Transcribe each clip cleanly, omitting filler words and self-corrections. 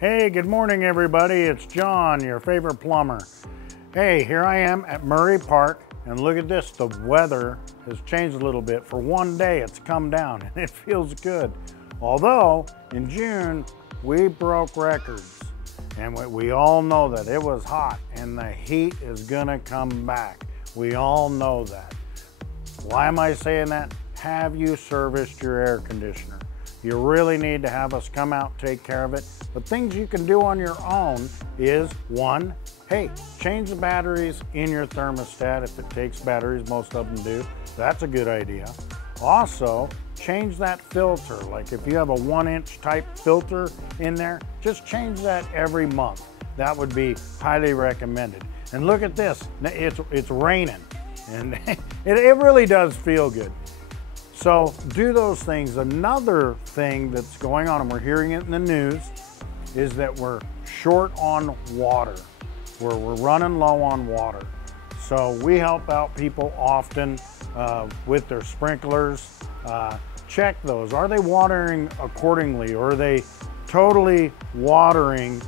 Hey, good morning everybody. It's John, your favorite plumber. Hey, here I am at Murray Park, and look at this. The weather has changed a little bit. For one day, it's come down and it feels good. Although in June, we broke records, and we all know that it was hot and the heat is gonna come back. We all know that. Why am I saying that? Have you serviced your air conditioner? You really need to have us come out, take care of it. But things you can do on your own is, one, hey, change the batteries in your thermostat if it takes batteries. Most of them do. That's a good idea. Also, change that filter. Like if you have a 1-inch type filter in there, just change that every month. That would be highly recommended. And look at this, it's raining, and it really does feel good. So do those things. Another thing that's going on, and we're hearing it in the news, is that we're short on water. We're running low on water. So we help out people often with their sprinklers. Check those. Are they watering accordingly, or are they totally watering,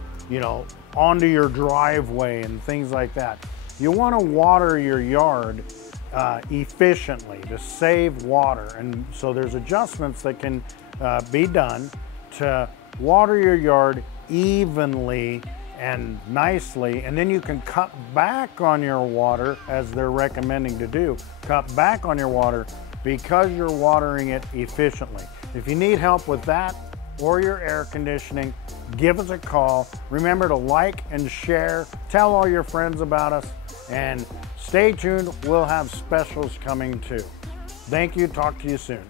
onto your driveway and things like that? You want to water your yard efficiently to save water, and so there's adjustments that can be done to water your yard evenly and nicely, and then you can cut back on your water, as they're recommending to do. Cut back on your water because you're watering it efficiently. If you need help with that or your air conditioning, give us a call. Remember to like and share, tell all your friends about us, and stay tuned. We'll have specials coming too. Thank you. Talk to you soon.